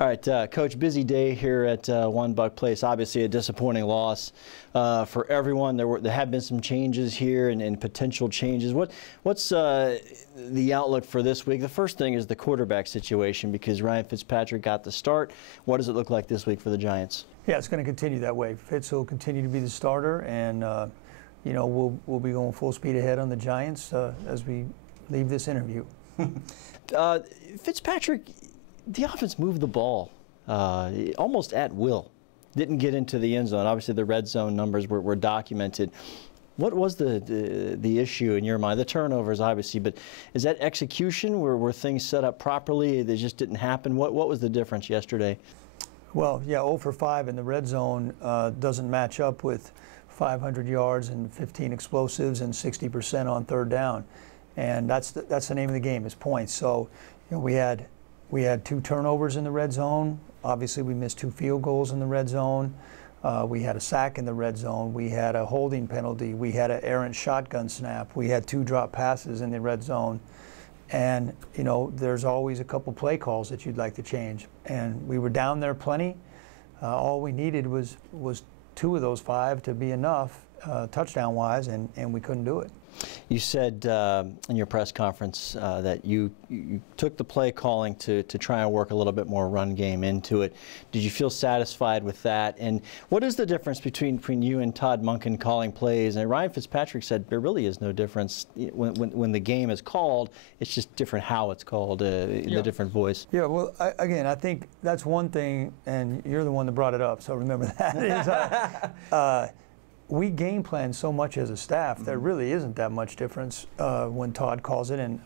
All right, Coach, busy day here at One Buck Place. Obviously a disappointing loss for everyone. There have been some changes here and potential changes. What's the outlook for this week? The first thing is the quarterback situation, because Ryan Fitzpatrick got the start. What does it look like this week for the Giants? Yeah, it's going to continue that way. Fitz will continue to be the starter, and you know, we'll be going full speed ahead on the Giants as we leave this interview. Fitzpatrick, the offense moved the ball almost at will. Didn't get into the end zone. Obviously, the red zone numbers were documented. What was the issue in your mind? The turnovers, obviously, but is that execution? Were things set up properly? They just didn't happen? What was the difference yesterday? Well, yeah, 0 for 5 in the red zone doesn't match up with 500 yards and 15 explosives and 60% on third down. And that's the name of the game, is points. So, you know, we had 2 turnovers in the red zone. Obviously, we missed 2 field goals in the red zone. We had a sack in the red zone. We had a holding penalty. We had an errant shotgun snap. We had 2 drop passes in the red zone. And, you know, there's always a couple play calls that you'd like to change. And we were down there plenty. All we needed was 2 of those 5 to be enough touchdown-wise, and we couldn't do it. You said in your press conference that you took the play calling to try and work a little bit more run game into it. Did you feel satisfied with that? And what is the difference between you and Todd Monken calling plays? And Ryan Fitzpatrick said there really is no difference when the game is called. It's just different how it's called, in a different voice. Yeah, well, again, I think that's one thing, and you're the one that brought it up, so remember that. We game plan so much as a staff, there really isn't that much difference when Todd calls it, and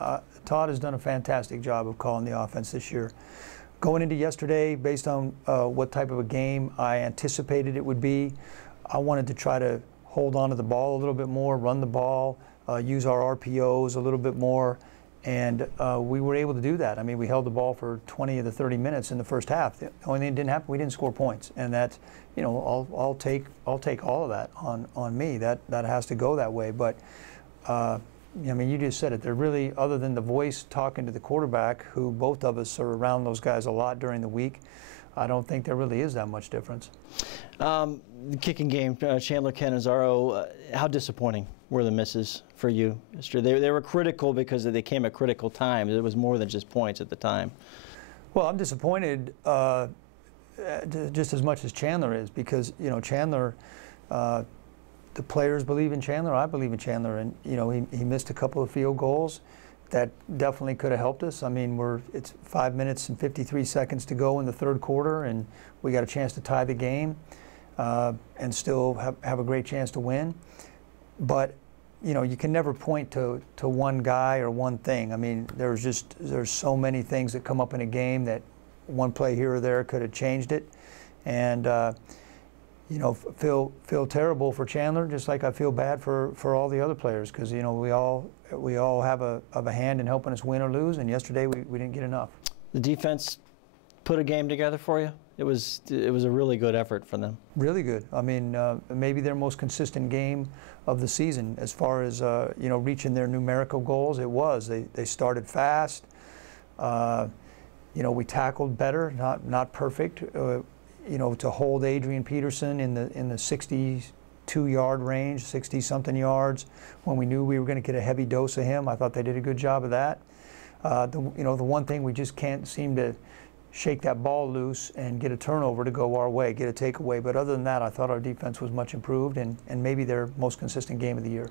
Todd has done a fantastic job of calling the offense this year. Going into yesterday, based on what type of a game I anticipated it would be, I wanted to try to hold on to the ball a little bit more, run the ball, use our RPOs a little bit more, and we were able to do that. I mean, we held the ball for 20 of the 30 minutes in the first half. The only thing that didn't happen, we didn't score points, and that's, you know, I'll take all of that on me. That has to go that way. But I mean, you just said it. There really, other than the voice talking to the quarterback, who both of us are around those guys a lot during the week, I don't think there really is that much difference. The kicking game, Chandler Cannizzaro, how disappointing were the misses for you yesterday? They were critical because they came at critical times. It was more than just points at the time. Well, I'm disappointed just as much as Chandler is, because, you know, Chandler, the players believe in Chandler. I believe in Chandler, and, you know, he missed a couple of field goals that definitely could have helped us. I mean, it's 5 minutes and 53 seconds to go in the third quarter, and we got a chance to tie the game and still have a great chance to win. But, you know, you can never point to one guy or one thing. I mean, there's so many things that come up in a game that one play here or there could have changed it. And you know, feel terrible for Chandler, just like I feel bad for all the other players, because, you know, we all have a hand in helping us win or lose, and yesterday we didn't get enough. The defense put a game together for you? It was a really good effort for them. Really good. I mean, maybe their most consistent game of the season as far as you know, reaching their numerical goals. It was. They started fast. You know, we tackled better, not perfect. You know, to hold Adrian Peterson in the 62-yard range, 60-something yards, when we knew we were going to get a heavy dose of him. I thought they did a good job of that. You know, the one thing, we just can't seem to shake that ball loose and get a turnover to go our way, get a takeaway. But other than that, I thought our defense was much improved, and maybe their most consistent game of the year.